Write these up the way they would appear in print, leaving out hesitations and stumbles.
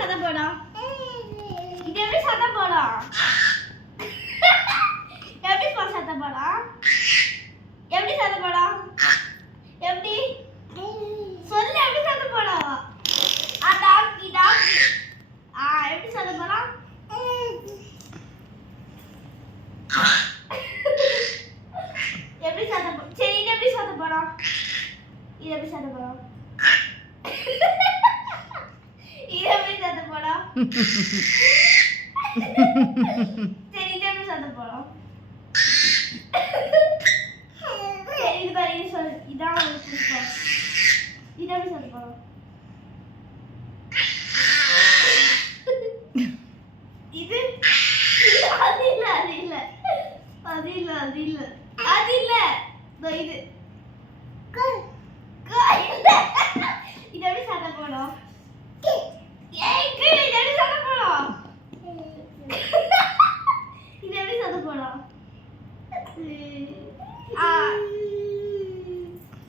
சத்தம் போடும்? இது எப்படி சத்தம் போடும்? எப்படி சத்தம் போடும்? எப்படி சத்தம் போடும்? எப்படி சொல்லு, எப்படி சத்தம் போடும்? டாக்கி டாக்கி. எப்படி சத்தம் போடும்? எப்படி சத்தம் போடும்? சரி, இது எப்படி சத்தம் போடும்? இது எப்படி சத்தம் போடும்? இது எப்படி சத்தம் போடும்? சரி, இது எப்படி சத்தம் போடும்? சரி, இது பாரு, இது சொல்லு. இதான் உனக்கு பிடிக்கும். இது எப்படி சத்தம் போடும்? இது அது இல்ல, அது இல்ல, அது இல்ல, அது இல்ல, அது இல்ல. இது இது எப்படி சத்தம் போடும்? இது எப்படி சத்தம் போடும்? இது எப்படி சத்தம் போடும்?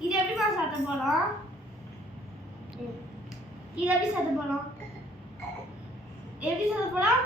இது எப்படி சத்தம் போடும்? இது எப்படி சத்தம் போடும்? எப்படி சத்தம் போடும்?